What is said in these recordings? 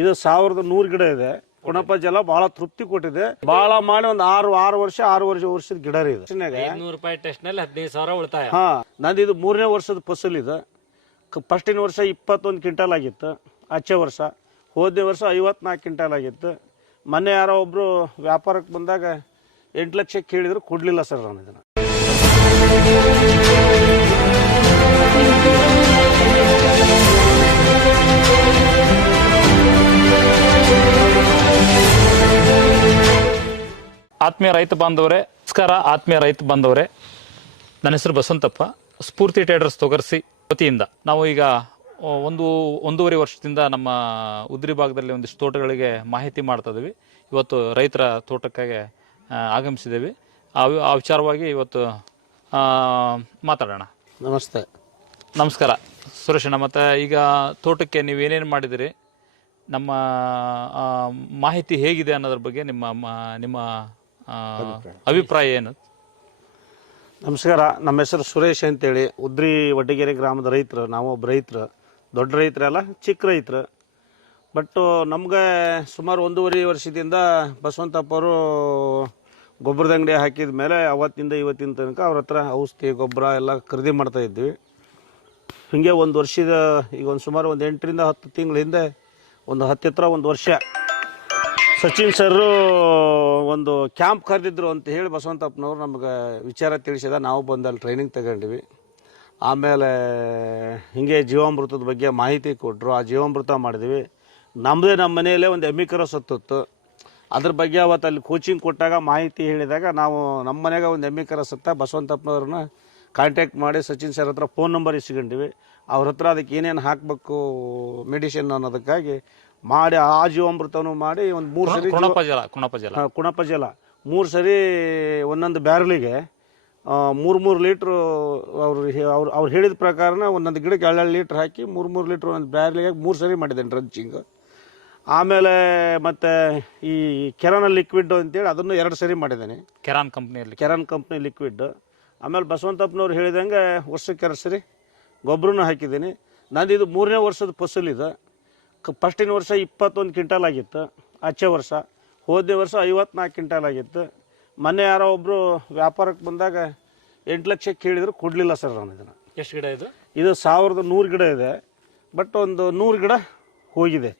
ಇದು 1100 ಗಿಡ ಇದೆ. ಕುಣಪ ಜಲ ಬಹಳ ತೃಪ್ತಿ ಕೊಟ್ಟಿದೆ. ಬಹಳ ಮಾಡಿ ಒಂದು 6 ವರ್ಷದ ಗಿಡ ರೀ ಇದು. ₹500 ಟೆಸ್ಟ್ ನಲ್ಲಿ 15,000 ಉಳಿತಾಯ. ಹಾ, ನಂದು ಇದು 3ನೇ ವರ್ಷದ ಫಸಲ್ ಇದೆ. ಫಸ್ಟಿನ ವರ್ಷ 21 ಕ್ವಿಂಟಲ್ ಆಗಿತ್ತು. ಆಚೆ ವರ್ಷ ಹೋದನೇ ವರ್ಷ 54 ಕ್ವಿಂಟಲ್ ಆಗಿತ್ತು. ಮೊನ್ನೆ ಯಾರೋ ಒಬ್ರು ವ್ಯಾಪಾರಕ್ಕೆ ಬಂದಾಗ 8 ಲಕ್ಷ ಕೇಳಿದ್ರು, ಕೊಡ್ಲಿಲ್ಲ ಸರ್ ನಾನು ಇದನ್ನ. ಆತ್ಮೀಯ ರೈತ ಬಾಂಧವರೇ ನಮಸ್ಕಾರ. ಆತ್ಮೀಯ ರೈತ ಬಾಂಧವರೇ, ನನ್ನ ಹೆಸರು ಬಸವಂತಪ್ಪ. ಸ್ಫೂರ್ತಿ ಟ್ರೇಡರ್ಸ್ ತೊಗರ್ಸಿ ವತಿಯಿಂದ ನಾವು ಈಗ ಒಂದೂವರೆ ವರ್ಷದಿಂದ ನಮ್ಮ ಉದ್ರಿ ಭಾಗದಲ್ಲಿ ಒಂದಿಷ್ಟು ತೋಟಗಳಿಗೆ ಮಾಹಿತಿ ಮಾಡ್ತಾ ಇದ್ದೀವಿ. ಇವತ್ತು ರೈತರ ತೋಟಕ್ಕಾಗಿ ಆಗಮಿಸಿದ್ದೇವೆ. ಆ ವಿಚಾರವಾಗಿ ಇವತ್ತು ಮಾತಾಡೋಣ. ನಮಸ್ತೆ. ನಮಸ್ಕಾರ ಸುರೇಶಣ್ಣ. ಮತ್ತು ಈಗ ತೋಟಕ್ಕೆ ನೀವು ಏನೇನು ಮಾಡಿದಿರಿ, ನಮ್ಮ ಮಾಹಿತಿ ಹೇಗಿದೆ ಅನ್ನೋದ್ರ ಬಗ್ಗೆ ನಿಮ್ಮ ಅಭಿಪ್ರಾಯ ಏನು? ನಮಸ್ಕಾರ. ನಮ್ಮ ಹೆಸರು ಸುರೇಶ್ ಅಂತೇಳಿ, ಉದ್ರಿ ವಡ್ಡಿಗೆರೆ ಗ್ರಾಮದ ರೈತರು. ನಾವು ಒಬ್ಬ ರೈತರು, ದೊಡ್ಡ ರೈತರಲ್ಲ, ಚಿಕ್ಕ ರೈತರು. ಬಟ್ ನಮ್ಗೆ ಸುಮಾರು 1.5 ವರ್ಷದಿಂದ ಬಸವಂತಪ್ಪ ಅವರು ಗೊಬ್ಬರದ ಅಂಗಡಿ ಹಾಕಿದ ಮೇಲೆ ಅವತ್ತಿಂದ ಇವತ್ತಿನ ತನಕ ಅವ್ರ ಹತ್ರ ಔಷಧಿ ಗೊಬ್ಬರ ಎಲ್ಲ ಖರೀದಿ ಮಾಡ್ತಾ ಇದ್ವಿ. ಹೀಗೆ ಒಂದು ವರ್ಷದ ಈಗ ಸುಮಾರು 8 ರಿಂದ 10 ತಿಂಗಳ ಹಿಂದೆ ಹತ್ತಿರ ಒಂದು ವರ್ಷ ಸಚಿನ್ ಸರ್ ಒಂದು ಕ್ಯಾಂಪ್ ಕರೆದಿದ್ರು ಅಂತ ಹೇಳಿ ಬಸವಂತಪ್ಪನವ್ರು ನಮಗೆ ವಿಚಾರ ತಿಳಿಸಿದ. ನಾವು ಬಂದಲ್ಲಿ ಟ್ರೈನಿಂಗ್ ತಗೊಂಡ್ವಿ. ಆಮೇಲೆ ಹೀಗೆ ಜೀವಾಮೃತದ ಬಗ್ಗೆ ಮಾಹಿತಿ ಕೊಟ್ಟರು. ಆ ಜೀವಾಮೃತ ಮಾಡಿದ್ವಿ. ನಮ್ಮ ಮನೆಯಲ್ಲೇ ಒಂದು ಎಮ್ಮಿಕರ ಸತ್ತಿತ್ತು. ಅದ್ರ ಬಗ್ಗೆ ಅವತ್ತು ಅಲ್ಲಿ ಕೋಚಿಂಗ್ ಕೊಟ್ಟಾಗ ಮಾಹಿತಿ ಹೇಳಿದಾಗ ನಾವು ನಮ್ಮ ಮನೆಗೆ ಒಂದು ಎಮ್ಮಿಕರ ಸತ್ತ ಬಸವಂತಪ್ಪನವ್ರನ್ನ ಕಾಂಟ್ಯಾಕ್ಟ್ ಮಾಡಿ ಸಚಿನ್ ಸರ್ ಹತ್ರ ಫೋನ್ ನಂಬರ್ ಇಸ್ಕೊಂಡಿವಿ. ಅವ್ರ ಹತ್ರ ಅದಕ್ಕೆ ಏನೇನು ಹಾಕಬೇಕು ಮೆಡಿಸಿನ್ ಅನ್ನೋದಕ್ಕಾಗಿ ಮಾಡಿ ಆ ಜೀವಾಮೃತನೂ ಮಾಡಿ ಒಂದು 3 ಸರಿ ಕುಣಪ ಜಲ 3 ಸರಿ ಒಂದೊಂದು ಬ್ಯಾರಲಿಗೆ 3 ಲೀಟ್ರು ಅವ್ರು ಹೇಳಿದ ಪ್ರಕಾರನ ಒಂದೊಂದು ಗಿಡಕ್ಕೆ 2 ಲೀಟ್ರ್ ಹಾಕಿ 3 ಲೀಟ್ರ್ ಒಂದೊಂದು ಬ್ಯಾರಲಿಗೆ 3 ಸರಿ ಮಾಡಿದ್ದೇನೆ ಡ್ರಂಚಿಂಗ್. ಆಮೇಲೆ ಮತ್ತೆ ಈ ಕೆರಾನ್ ಲಿಕ್ವಿಡ್ ಅಂತೇಳಿ ಅದನ್ನು 2 ಸರಿ ಮಾಡಿದ್ದೇನೆ. Keran company liquid. ಆಮೇಲೆ ಬಸವಂತಪ್ಪನವ್ರು ಹೇಳಿದಂಗೆ ವರ್ಷಕ್ಕೆ 2 ಸರಿ ಗೊಬ್ಬರನೂ ಹಾಕಿದ್ದೀನಿ. ನಂದು ಇದು 3ನೇ ವರ್ಷದ ಫಸಲ್ ಇದೆ. ಫಸ್ಟಿನ ವರ್ಷ 21 ಕ್ವಿಂಟಲ್ ಆಗಿತ್ತು. ಆಚೆ ವರ್ಷ ಹೋದನೇ ವರ್ಷ 54 ಕ್ವಿಂಟಲ್ ಆಗಿತ್ತು. ಮೊನ್ನೆ ಯಾರೋ ಒಬ್ಬರು ವ್ಯಾಪಾರಕ್ಕೆ ಬಂದಾಗ 8 ಲಕ್ಷ ಕೇಳಿದ್ರು, ಕೊಡಲಿಲ್ಲ ಸರ್ ನಾನು ಇದನ್ನು. ಎಷ್ಟು ಗಿಡ ಇದು? ಇದು 1100 ಗಿಡ ಇದೆ. ಬಟ್ ಒಂದು 100 ಗಿಡ ಹೋಗಿದೆ.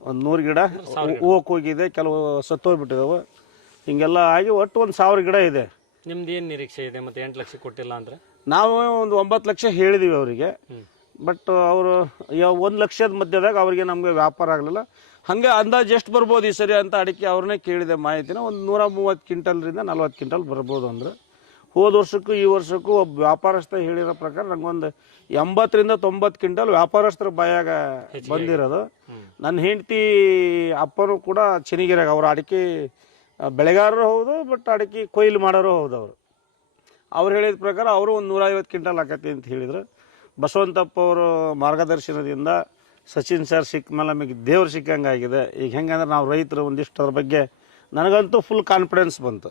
ಒಂದು 100 ಗಿಡ ಹೋಗಕ್ಕೆ ಹೋಗಿದೆ, ಕೆಲವು ಸತ್ತೋಗ್ಬಿಟ್ಟಿದ್ದಾವೆ. ಹಿಂಗೆಲ್ಲ ಆಗಿ ಒಟ್ಟು ಒಂದು 1000 ಗಿಡ ಇದೆ. ನಿಮ್ದು ಏನು ನಿರೀಕ್ಷೆ ಇದೆ? ಮತ್ತೆ 8 ಲಕ್ಷ ಕೊಟ್ಟಿಲ್ಲ ಅಂದರೆ ನಾವು ಒಂದು 9 ಲಕ್ಷ ಹೇಳಿದೀವಿ ಅವರಿಗೆ. ಬಟ್ ಅವರು 1 ಲಕ್ಷದ ಮಧ್ಯದಾಗ ಅವರಿಗೆ ನಮಗೆ ವ್ಯಾಪಾರ ಆಗಲಿಲ್ಲ. ಹಾಗೆ ಅಂದಾಜು ಎಷ್ಟು ಬರ್ಬೋದು ಈ ಸರಿ ಅಂತ ಅಡಿಕೆ ಅವ್ರನ್ನೇ ಕೇಳಿದೆ ಮಾಹಿತಿನ. ಒಂದು 130 ಕ್ವಿಂಟಲ್ರಿಂದ 40 ಕ್ವಿಂಟಲ್ ಬರ್ಬೋದು ಅಂದ್ರೆ. ಹೋದ ವರ್ಷಕ್ಕೂ ಈ ವರ್ಷಕ್ಕೂ ಒಬ್ಬ ವ್ಯಾಪಾರಸ್ಥ ಹೇಳಿರೋ ಪ್ರಕಾರ ನಂಗೊಂದು 80 ರಿಂದ 90 ಕ್ವಿಂಟಲ್ ವ್ಯಾಪಾರಸ್ಥರ ಬಾಯಾಗ ಬಂದಿರೋದು. ನನ್ನ ಹೆಂಡತಿ ಅಪ್ಪನೂ ಕೂಡ ಚೆನ್ನಗಿರಾಗ, ಅವರು ಅಡಿಕೆ ಬೆಳೆಗಾರರು ಹೌದು, ಬಟ್ ಅಡಿಕೆ ಕೊಯ್ಲು ಮಾಡೋರು ಹೌದು. ಅವ್ರು ಹೇಳಿದ ಪ್ರಕಾರ ಅವರು ಒಂದು 150 ಕ್ವಿಂಟಲ್ ಆಕತಿ ಅಂತ ಹೇಳಿದ್ರು. ಬಸವಂತಪ್ಪ ಅವರು ಮಾರ್ಗದರ್ಶನದಿಂದ ಸಚಿನ್ ಸರ್ ಸಿಕ್ಕ ಮೇಲೆ ನಮಗೆ ದೇವ್ರು ಸಿಕ್ಕಂಗಾಗಿದೆ. ಈಗ ಹೆಂಗಂದ್ರೆ ನಾವು ರೈತರು ಒಂದಿಷ್ಟು ಅದ್ರ ಬಗ್ಗೆ ನನಗಂತೂ ಫುಲ್ ಕಾನ್ಫಿಡೆನ್ಸ್ ಬಂತು.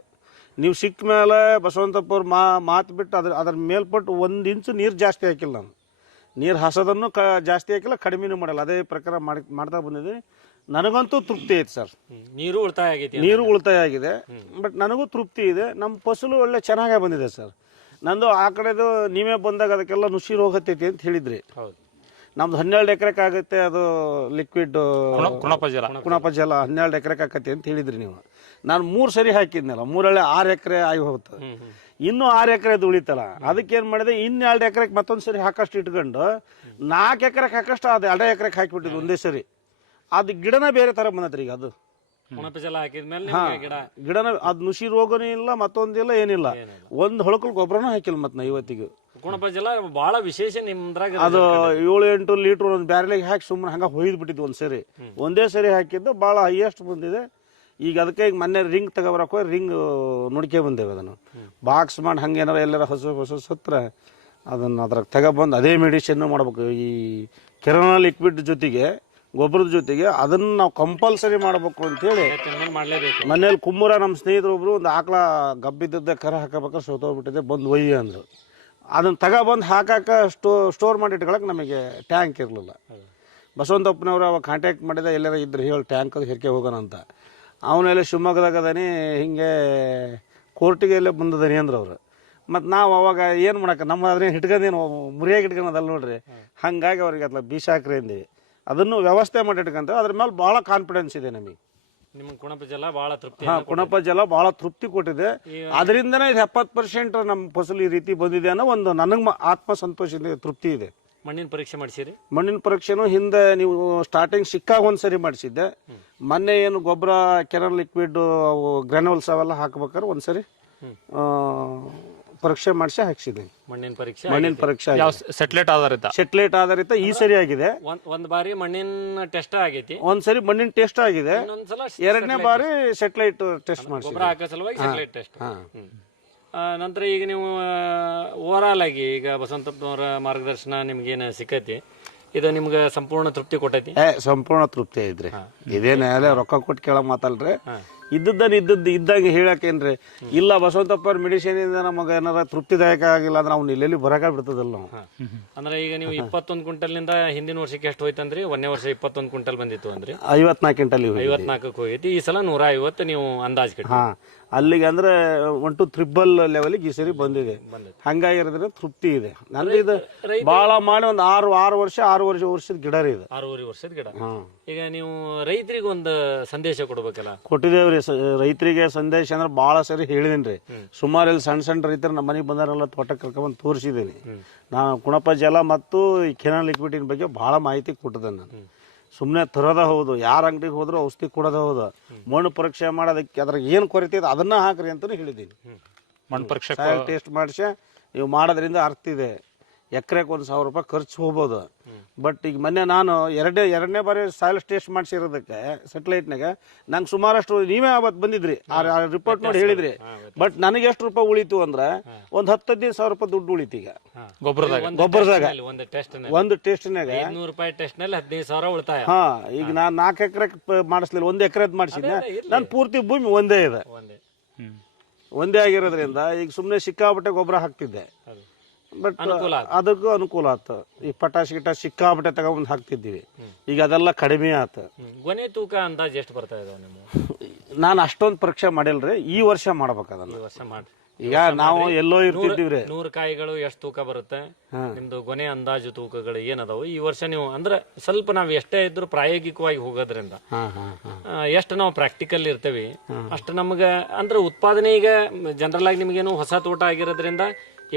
ನೀವು ಸಿಕ್ಕ ಮೇಲೆ ಬಸವಂತಪ್ಪ ಅವ್ರು ಮಾತು ಬಿಟ್ಟು ಅದ್ರ ಮೇಲ್ಪಟ್ಟು 1 ಇಂಚು ನೀರು ಜಾಸ್ತಿ ಹಾಕಿಲ್ಲ. ನಾನು ನೀರು ಹಾಸೋದನ್ನು ಜಾಸ್ತಿ ಹಾಕಿಲ್ಲ, ಕಡಿಮೆನೂ ಮಾಡಲ್ಲ. ಅದೇ ಪ್ರಕಾರ ಮಾಡ್ತಾ ಬಂದಿದ್ದೀನಿ. ನನಗಂತೂ ತೃಪ್ತಿ ಐತೆ ಸರ್. ನೀರು ಉಳಿತಾಯ ಆಗಿದೆ. ಬಟ್ ನನಗೂ ತೃಪ್ತಿ ಇದೆ. ನಮ್ಮ ಫಸಲು ಒಳ್ಳೆ ಚೆನ್ನಾಗೇ ಬಂದಿದೆ ಸರ್. ನಂದು ಆ ಕಡೆದು ನೀವೇ ಬಂದಾಗ ಅದಕ್ಕೆಲ್ಲ ನುಸಿ ರೋಗ ಹತ್ತೈತಿ ಅಂತ ಹೇಳಿದ್ರಿ. ನಮ್ದು 12 ಎಕರೆಗೆ ಆಗುತ್ತೆ ಅದು ಲಿಕ್ವಿಡ್ ಕುಣಪ ಜಲ 12 ಎಕರೆಗೆ ಆಕತಿ ಅಂತ ಹೇಳಿದ್ರಿ ನೀವು. ನಾನು 3 ಸರಿ ಹಾಕಿದ್ನಲ್ಲ, 3 6 ಎಕರೆ ಆಗಿ ಹೋಗುತ್ತೆ. ಇನ್ನೂ 6 ಎಕರೆದು ಉಳಿತಲ್ಲ. ಅದಕ್ಕೇನು ಮಾಡಿದೆ, ಇನ್ನು 2 ಎಕರೆಗೆ ಮತ್ತೊಂದು ಸರಿ ಹಾಕಷ್ಟು ಇಟ್ಕೊಂಡು 4 ಎಕರೆಗೆ ಹಾಕಷ್ಟು ಅದು 2 ಎಕರೆಗೆ ಹಾಕಿಬಿಟ್ಟಿದ್ದು ಒಂದೇ ಸರಿ. ಅದು ಗಿಡನ ಬೇರೆ ಥರ ಬಂದತ್ರಿ. ಈಗ ಅದು ಗಿಡನ ಅದು ನುಸಿ ರೋಗನೂ ಇಲ್ಲ, ಮತ್ತೊಂದಿಲ್ಲ, ಏನಿಲ್ಲ. ಒಂದು ಹೊಳಕಲ್ ಗೊಬ್ಬರನೂ ಹಾಕಿಲ್ಲ ಮತ್ತೆ ನಾ ಇವತ್ತಿಗೆ. ಬಹಳ ವಿಶೇಷ ನಿಮ್ದ್ರಾಗ ಅದು 7-8 ಲೀಟರ್ ಒಂದು ಬ್ಯಾರಲಿಗೆ ಹಾಕಿ ಸುಮ್ಮನೆ ಹಂಗೆ ಹೊಯ್ದು ಬಿಟ್ಟಿದ್ದು ಒಂದೇ ಸರಿ ಹಾಕಿದ್ದು. ಭಾಳ ಹೈಯೆಸ್ಟ್ ಬಂದಿದೆ. ಈಗ ಅದಕ್ಕೆ ಈಗ ಮೊನ್ನೆ ರಿಂಗ್ ತಗೊಬರಕ್ಕೆ ಹೋಗಿ ರಿಂಗ್ ನೋಡ್ಕೆ ಬಂದೇವೆ. ಅದನ್ನು ಬಾಕ್ಸ್ ಮಾಡಿ ಹಂಗೆ ಏನಾರ ಎಲ್ಲಾರ ಹೊಸ ಸತ್ರ ಅದನ್ನು ಅದ್ರಾಗ ತಗೊಬಂದು ಅದೇ ಮೆಡಿಸಿನ್ ಮಾಡ್ಬೇಕು. ಈ ಕೆರಾನ್ ಲಿಕ್ವಿಡ್ ಜೊತೆಗೆ ಗೊಬ್ಬರದ ಜೊತೆಗೆ ಅದನ್ನು ನಾವು ಕಂಪಲ್ಸರಿ ಮಾಡಬೇಕು ಅಂತೇಳಿ ಮನೇಲಿ ಕುಮ್ಮೂರ ನಮ್ಮ ಸ್ನೇಹಿತರು ಒಬ್ರು ಒಂದು ಆಕಳ ಗಬ್ಬಿದ್ದದ್ದೇ ಕರ ಹಾಕಬೇಕಾದ್ರೆ ಸೋತೋಗ್ಬಿಟ್ಟಿದೆ, ಬಂದು ಒಯ್ಯಿ ಅಂದರು. ಅದನ್ನು ತಗೊಬಂದು ಹಾಕಾಕ ಸ್ಟೋರ್ ಮಾಡಿ ಇಟ್ಕೊಳಕ್ಕೆ ನಮಗೆ ಟ್ಯಾಂಕ್ ಇರಲಿಲ್ಲ. ಬಸವಂತಪ್ಪನವ್ರು ಅವಾಗ ಕಾಂಟ್ಯಾಕ್ಟ್ ಮಾಡಿದ ಎಲ್ಲಾರ ಇದ್ರೆ ಹೇಳಿ ಟ್ಯಾಂಕ್ ಅದು ಹೆರ್ಕೆ ಹೋಗೋಣ ಅಂತ. ಅವನೆಲ್ಲ ಶಿವಮೊಗ್ಗದಾಗ ಅದಾನೆ, ಹಿಂಗೆ ಕೋರ್ಟಿಗೆ ಎಲ್ಲ ಬಂದದನಿ ಅಂದ್ರೆ ಅವ್ರು. ಮತ್ತು ನಾವು ಅವಾಗ ಏನು ಮಾಡಕ್ಕೆ ನಮ್ಮ ಅದನ್ನ ಹಿಡ್ಕೊಂಡೇನು ಮುರಿಯಾಗಿ ಹಿಡ್ಕೊಳೋದಲ್ಲ ನೋಡ್ರಿ. ಹಾಗಾಗಿ ಅವ್ರಿಗೆ ಅದ್ಲ ಬೀಸಾಕ್ರಿ ಅಂದೀವಿ. ಅದನ್ನು ವ್ಯವಸ್ಥೆ ಮಾಡಿ ಇಟ್ಕೊಂತ ಅದ್ರ ಮೇಲೆ ಭಾಳ ಕಾನ್ಫಿಡೆನ್ಸ್ ಇದೆ ನಮಗೆ. ನಿಮ್ಗೆ ಕುಣಪ ಜಲ ಭಾಳ ತೃಪ್ತಿ. ಹಾಂ, ಕುಣಪ ಜಲ ಭಾಳ ತೃಪ್ತಿ ಕೊಟ್ಟಿದೆ. ಅದರಿಂದನೇ ಇದು 70% ನಮ್ಮ ಫಸಲು ಈ ರೀತಿ ಬಂದಿದೆ ಅನ್ನೋ ಒಂದು ನನಗೆ ಆತ್ಮ ಸಂತೋಷ ಇದೆ, ತೃಪ್ತಿ ಇದೆ. ಮಣ್ಣಿನ ಪರೀಕ್ಷೆ ಮಾಡಿಸಿರಿ? ಮಣ್ಣಿನ ಪರೀಕ್ಷೆನೂ ಹಿಂದೆ ನೀವು ಸ್ಟಾರ್ಟಿಂಗ್ ಸಿಕ್ಕಾಗ ಒಂದ್ಸರಿ ಮಾಡಿಸಿದ್ದೆ. ಮೊನ್ನೆ ಏನು ಗೊಬ್ಬರ ಕೆನಲ್ ಲಿಕ್ವಿಡ್ ಗ್ರಾನ್ಯೂಲ್ಸ್ ಅವೆಲ್ಲ ಹಾಕ್ಬೇಕಾದ್ರೆ ಒಂದ್ಸರಿ ಪರೀಕ್ಷೆ ಮಾಡಿಸಿ ಹಾಕ್ಸಿದ್ದೀನಿ. ಮಣ್ಣಿನ ಪರೀಕ್ಷೆ ಯಾವ ಸೆಟ್ಲೈಟ್ ಆಧಾರಿತ? ಸೆಟ್ಲೈಟ್ ಆಧಾರಿತ ಈ ಸರಿ ಆಗಿದೆ. ಒಂದ್ ಬಾರಿ ಮಣ್ಣಿನ ಟೆಸ್ಟ್ ಆಗೈತಿ, ಒಂದ್ಸರಿ ಮಣ್ಣಿನ ಟೆಸ್ಟ್ ಆಗಿದೆ, ಇನ್ನೊಂದ್ಸಲ ಎರಡನೇ ಬಾರಿ ಸೆಟ್ಲೈಟ್ ಟೆಸ್ಟ್ ಮಾಡಿಸಿ. ಗೊಬ್ಬರ ಹಾಕೋ ಸಲುವಾಗಿ ಸ್ಯಾಟಲೈಟ್ ಟೆಸ್ಟ್. ನಂತರ ಈಗ ನೀವು ಓವರ್ ಆಲ್ ಆಗಿ ಈಗ ಬಸವಂತಪ್ಪನವರ ಮಾರ್ಗದರ್ಶನ ನಿಮ್ಗೇನು ಸಿಕ್ಕೈತಿ, ಇದು ನಿಮ್ಗೆ ಸಂಪೂರ್ಣ ತೃಪ್ತಿ ಕೊಟ್ಟೈತಿ? ಸಂಪೂರ್ಣ ತೃಪ್ತಿ ಐತ್ರಿ. ಇದೇನೇ ರೊಕ್ಕ ಕೊಟ್ಟು ಕೇಳೋ ಮಾತಲ್ರಿ. ಇದ್ದಂಗೆ ಹೇಳಕ್ಕೇನ್ರಿ. ಇಲ್ಲ ಬಸವಂತಪ್ಪ ಅವ್ರ ಮೆಡಿಸಿನ್ ಇಂದ ನಮಗೆ ಏನಾರ ತೃಪ್ತಿದಾಯಕ ಆಗಿಲ್ಲ ಅಂದ್ರೆ ಅವ್ನು ಇಲ್ಲೆಲ್ಲಿ ಬರಕ ಬಿಡ್ತದಲ್ಲ ನಾವು. ಅಂದ್ರೆ ಈಗ ನೀವು 21 ಕ್ವಿಂಟಲ್ ನಿಂದ ಹಿಂದಿನ ವರ್ಷಕ್ಕೆ ಎಷ್ಟು ಹೋಯ್ತಂದ್ರಿ? ಒಂದನೇ ವರ್ಷ 21 ಕ್ವಿಂಟಲ್ ಬಂದಿತ್ತು ಅಂದ್ರೆ 54 ಕ್ವಿಂಟಲ್ 54ಕ್ಕೆ ಹೋಗೈತಿ. ಈ ಸಲ 150 ನೀವು ಅಂದಾಜ್ ಕಟ್ಟಿ. ಹಾ, ಅಲ್ಲಿಗೆ ಅಂದ್ರೆ 1 to 3 ಲೆವೆಲ್ಗೆ ಈ ಸರಿ ಬಂದಿದೆ. ಹಂಗಾಗಿರೋದ್ರೆ ತೃಪ್ತಿ ಇದೆ. ನಂದು ಇದು ಬಹಳ ಮಾಡಿ ಒಂದು 6 ವರ್ಷದ ಗಿಡ ರೀ ಇದು. 6.5 ವರ್ಷದ ಗಿಡ. ಈಗ ನೀವು ರೈತರಿಗೆ ಒಂದು ಸಂದೇಶ ಕೊಡ್ಬೇಕಲ್ಲ? ಕೊಟ್ಟಿದ್ದೇವ್ರಿ. ರೈತರಿಗೆ ಸಂದೇಶ ಅಂದ್ರೆ ಬಹಳ ಸರಿ ಹೇಳಿದೀನಿ. ಸುಮಾರು ಇಲ್ಲಿ ಸಣ್ಣ ರೈತರು ನಮ್ಮ ಮನೆಗೆ ಬಂದಾರೆಲ್ಲ ತೋಟಕ್ಕೆ ಕರ್ಕೊಂಡ್ ತೋರಿಸಿದ್ದೀನಿ. ನಾನು ಕುಣಪ ಜಲ ಮತ್ತು ಈ ಕೆನಾಲ್ ಲಿಕ್ವಿಡಿನ ಬಗ್ಗೆ ಬಹಳ ಮಾಹಿತಿ ಕೊಟ್ಟಿದ್ದೇನೆ. ನಾನು ಸುಮ್ಮನೆ ತರೋದ ಹೌದು, ಯಾರ ಅಂಗಡಿಗೆ ಹೋದ್ರು ಔಷಧಿ ಕೊಡೋದ ಹೌದು, ಮಣ್ಣು ಪರೀಕ್ಷೆ ಮಾಡೋದಕ್ಕೆ ಅದ್ರಾಗ ಏನು ಕೊರತೆ ಇದೆ ಅದನ್ನ ಹಾಕ್ರಿ ಅಂತಲೂ ಹೇಳಿದ್ದೀನಿ. ಮಣ್ಣು ಪರೀಕ್ಷೆ ಟೆಸ್ಟ್ ಮಾಡಿಸಿ ನೀವು ಮಾಡೋದ್ರಿಂದ ಅರ್ಥ ಇದೆ. ಎಕರೆಗೆ 1,000 ರೂಪಾಯಿ ಖರ್ಚು ಹೋಗ್ಬೋದು. ಬಟ್ ಈಗ ಮೊನ್ನೆ ನಾನು ಎರಡನೇ ಬಾರಿ ಸಾಯಿಲ್ ಟೆಸ್ಟ್ ಮಾಡಿಸಿರೋದಕ್ಕೆ ಸೆಟಲೈಟ್ನಾಗ ನಂಗೆ ಸುಮಾರಷ್ಟು ನೀವೇ ಅವತ್ತು ಬಂದಿದ್ರಿ, ಆ ರಿಪೋರ್ಟ್ ನೋಡಿ ಹೇಳಿದ್ರಿ. ಬಟ್ ನನಗೆ ಎಷ್ಟು ರೂಪಾಯಿ ಉಳಿತು ಅಂದ್ರೆ ಒಂದು 10-15 ರೂಪಾಯಿ ದುಡ್ಡು ಉಳಿತು. ಈಗ ಗೊಬ್ಬರದಾಗ ಒಂದು ಟೆಸ್ಟ್ನಾಗ 500 ರೂಪಾಯಿ ಟೆಸ್ಟ್ ನಲ್ಲಿ 15,000 ಉಳಿತಾಯ. ಹಾ, ಈಗ ನಾನು 4 ಎಕರೆ ಮಾಡಿಸ್ಲಿಲ್ಲ, 1 ಎಕರೆದ್ ಮಾಡಿಸಿದ್ದೆ. ನಾನು ಪೂರ್ತಿ ಭೂಮಿ ಒಂದೇ ಇದೆ, ಒಂದೇ ಆಗಿರೋದ್ರಿಂದ ಈಗ ಸುಮ್ಮನೆ ಸಿಕ್ಕಾಪಟ್ಟೆ ಗೊಬ್ಬರ ಹಾಕ್ತಿದ್ದೆ. ಬಟ್ ಅದಕ್ಕೂ ಅನುಕೂಲ ಆಯ್ತು. ಈ ಪಟಾಶ್ ಸಿಕ್ಕಾಪಟ್ಟೆ ತಗೊಂಡ್ ಹಾಕ್ತಿದ್ದೀವಿ. ಈಗ ಅದೆಲ್ಲ ಕಡಿಮೆ ಆಯ್ತು. ಗೊನೆ ತೂಕ ಅಂದಾಜ್ ಎಷ್ಟು ಬರ್ತಾ ಇದೆ ನಿಮ್ಮ? ನಾನು ಅಷ್ಟೊಂದು ಪರೀಕ್ಷೆ ಮಾಡಿಲ್ರಿ, ಈ ವರ್ಷ ಮಾಡ್ಬೇಕು ಅದನ್ನ. ಈ ವರ್ಷ ಮಾಡಿ. ಈಗ ನಾವು ಎಲ್ಲೋ ಇರ್ತಿದ್ದೀವ್ರಿ. 100 ಕಾಯಿಗಳು ಎಷ್ಟು ತೂಕ ಬರುತ್ತೆ ನಿಮ್ದು ಗೊನೆ ಅಂದಾಜು ತೂಕಗಳು ಏನದಾವು ಈ ವರ್ಷ? ನೀವು ಅಂದ್ರೆ ಸ್ವಲ್ಪ ನಾವ್ ಎಷ್ಟೇ ಇದ್ರು ಪ್ರಾಯೋಗಿಕವಾಗಿ ಹೋಗೋದ್ರಿಂದ ಎಷ್ಟು ನಾವು ಪ್ರಾಕ್ಟಿಕಲ್ ಇರ್ತೇವಿ ಅಷ್ಟು ನಮ್ಗೆ ಅಂದ್ರೆ ಉತ್ಪಾದನೆ. ಈಗ ಜನರಲ್ ಆಗಿ ನಿಮ್ಗೇನು ಹೊಸ ತೋಟ ಆಗಿರೋದ್ರಿಂದ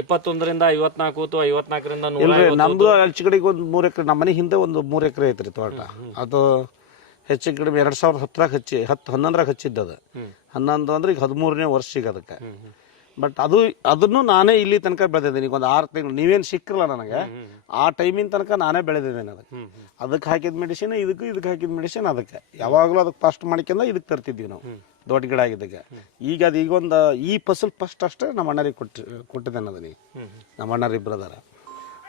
21ರಿಂದ 54 54ರಿಂದ 100. ನಮ್ದು ಹೆಚ್ಚು ಕಡೆಗೆ ಒಂದು 3 ಎಕರೆ, ನಮ್ಮ ಮನೆ ಹಿಂದೆ ಒಂದು 3 ಎಕರೆ ಐತ್ರಿ ತೋಟ. ಅದು ಹೆಚ್ಚು ಕಡಿಮೆ 2010 11 ಹಚ್ಚಿದ್ದದು. 11 ಅಂದ್ರೆ ಈಗ 13ನೇ ವರ್ಷ ಈಗ ಅದಕ್ಕೆ. ಬಟ್ ಅದನ್ನು ನಾನೇ ಇಲ್ಲಿ ತನಕ ಬೆಳೆದಿದ್ದೀನಿ. ಈಗ ಒಂದು 6 ತಿಂಗಳು ನೀವೇನು ಸಿಕ್ಕಿರಲ್ಲ ನನಗೆ, ಆ ಟೈಮಿನ ತನಕ ನಾನೇ ಬೆಳೆದಿದ್ದೇನೆ. ಅದಕ್ಕೆ ಹಾಕಿದ ಮೆಡಿಸಿನ್ ಇದಕ್ಕೆ ಹಾಕಿದ ಮೆಡಿಸಿನ್ ಅದಕ್ಕೆ ಯಾವಾಗಲೂ ಅದಕ್ಕೆ ಫಸ್ಟ್ ಮಾಡ್ಕೊಂಡ ಇದಕ್ಕೆ ತರ್ತಿದ್ವಿ ನಾವು ದೊಡ್ಡ ಗಿಡ ಆಗಿದ್ದಾಗ. ಈಗ ಅದು ಈಗೊಂದು ಈ ಫಸಲ್ ಫಸ್ಟ್ ಅಷ್ಟೇ ನಮ್ಮ ಅಣ್ಣರಿಗೆ ಕೊಟ್ಟಿದ್ದೇನೆ ಅದನ್ನ. ನಮ್ಮ ಅಣ್ಣರು ಇಬ್ಬರು ಅದಾರ.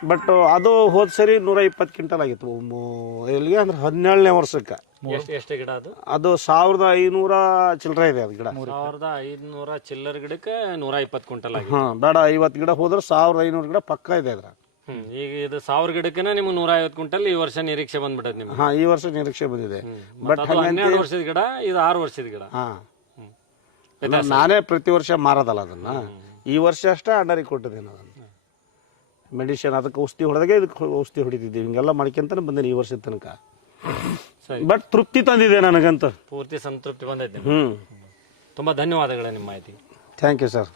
ಬಟ್ ಅದು ಹೋದ್ ಸರಿ 120 ಕ್ವಿಂಟಲ್ ಆಗಿತ್ತು. ಎಲ್ಲಿಗೆ ಅಂದ್ರೆ 17ನೇ ವರ್ಷಕ್ಕೆ. ಎಷ್ಟು ಗಿಡ ಅದು? ಅದು 1500 ಚಿಲ್ಲರೆ ಇದೆ. ಅದು ಗಿಡ 1500 ಚಿಲ್ಲರ್ ಗಿಡಕ್ಕೆ 120 ಕ್ವಿಂಟಲ್ ಆಗಿದೆ. ಬೇಡ 50 ಗಿಡ ಹೋದ್ರೆ 1500 ಗಿಡ ಪಕ್ಕ ಇದೆ ಅದ್ರ. ಈಗ ಇದು 1000 ಗಿಡಕ್ಕೆ ನಿಮ್ಗೆ 150 ಕ್ವಿಂಟಲ್ ಈ ವರ್ಷ ನಿರೀಕ್ಷೆ ಬಂದ್ಬಿಟ್ಟದ ನಿಮ್ಗೆ? ಈ ವರ್ಷ ನಿರೀಕ್ಷೆ ಬಂದಿದೆ. ಬಟ್ 12 ವರ್ಷದ ಗಿಡ, ಇದು 6 ವರ್ಷದ ಗಿಡ. ನಾನೇ ಪ್ರತಿ ವರ್ಷ ಮಾರೋದಲ್ಲ ಅದನ್ನ. ಈ ವರ್ಷ ಅಷ್ಟೇ ಅಣ್ಣರಿಗೆ ಕೊಟ್ಟಿದ್ದೇನೆ ಅದನ್ನ ಮೆಡಿಸಿನ್. ಅದಕ್ಕೆ ಔಷಧಿ ಹೊಡೆದಾಗೆ ಇದಕ್ಕೆ ಔಷಧಿ ಹೊಡಿತಿದ್ದೀವಿ. ಹಿಂಗೆಲ್ಲ ಮಾಡ್ಕೊಂತಾನೆ ಬಂದೇನೆ ಈ ವರ್ಷದ ತನಕ. ಬಟ್ ತೃಪ್ತಿ ತಂದಿದೆ ನನಗಂತ, ಪೂರ್ತಿ ಸಂತೃಪ್ತಿ ಬಂದೈತೆ. ತುಂಬಾ ಧನ್ಯವಾದಗಳು ನಿಮ್ಮ ಮಾಹಿತಿ. Thank you sir.